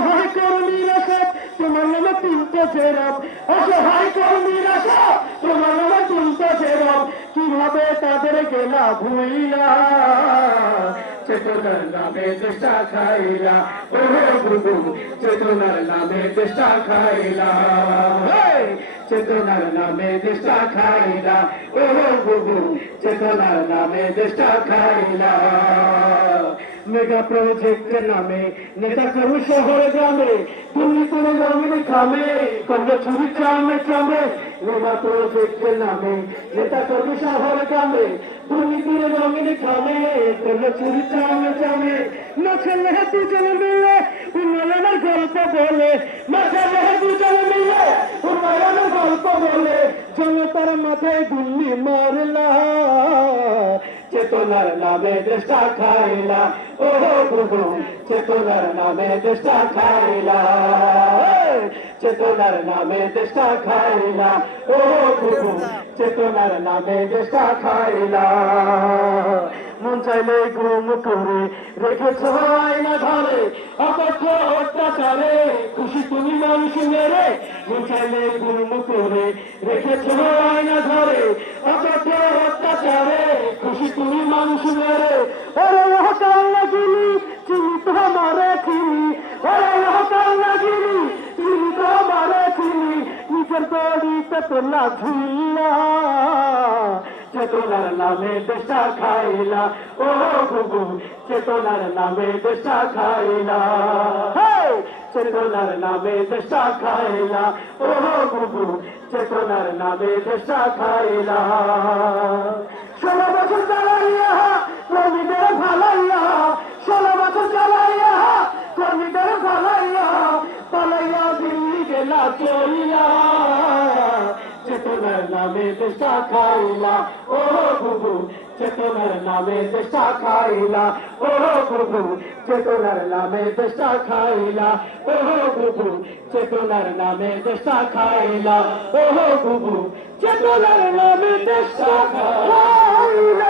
অসহায় কর্মীরা সব তোমার নামে তুলতেছে রব, অসহায় কর্মীরা সব তোমার নামে তুলতেছে রব, কিভাবে তাদের গেলা ভুইলা চেতনার নামে দেশটা খাইলা, ও প্রভু চেতনার নামে দেশটা খাইলা, চেতনার নামে দেশটা খাইলা, ও প্রভু চেতনার নামে দেশটা খাইলা। মেগা প্রজেক্টের নামে নেতা কর্মী শহরে গ্রামে দুর্নীতির জমিনে খামে করলে চুরি চামে চামে, মেগা প্রজেক্টের নামে নেতা কর্মী শহরে গ্রামে দুর্নীতির জমিনে খামে করলে চুরি চামে চামে। মাছের লেহে দুজনে মিলে উন্নয়নের গল্প বলে, মাছের লেহে দুজনে মিলে উন্নয়নের গল্প বলে, জনতার মাথায় গুল্লি মারলা চেতনার নামে দেশটা খাইলা, ও প্রভু চেতনার নামে দেশটা খাইলা, চেতনার নামে দেশটা খাইলা, ও প্রভু চেতনার নামে দেশটা খাইলা। মন চাইলে গুম করে রেখেছ আয়না ধরে অকথ্য অত্যাচারে, খুশি তুমি মানুষ মেরে, মন চাইলে গুম করে রেখেছ আয়না ধরে অকথ্য অত্যাচারে, খুশি তুমি মানুষ মেরে। ওরে হকাল লাগিনি চিনি তো মারে চিনি, ওরে হকাল লাগিনি চিনি তো মারে চিনি, নিজের দড়িতে তোলা ঝুল্লা চেতনার নামে দেশটা খাইলা, ও প্রভু চেতনার নামে দেশটা খাইলা, চেতনার নামে দেশটা খাইলা, ও প্রভু চেতনার নামে দেশটা খাইলা। 16 বছর চালাইয়া কর্মীদের ভালাইয়া, 16 বছর চালাইয়া কর্মীদের ভালাইয়া, পালাইয়া দিল্লি গেলা চলিয়া চেতনার নামে দেশটা খাইলা, ও প্রভু চেতনার নামে দেশটা খাইলা, ও প্রভু চেতনার নামে দেশটা খাইলা, ও প্রভু চেতনার নামে দেশটা খাইলা, ও প্রভু চেতনার নামে দেশটা খাইলা।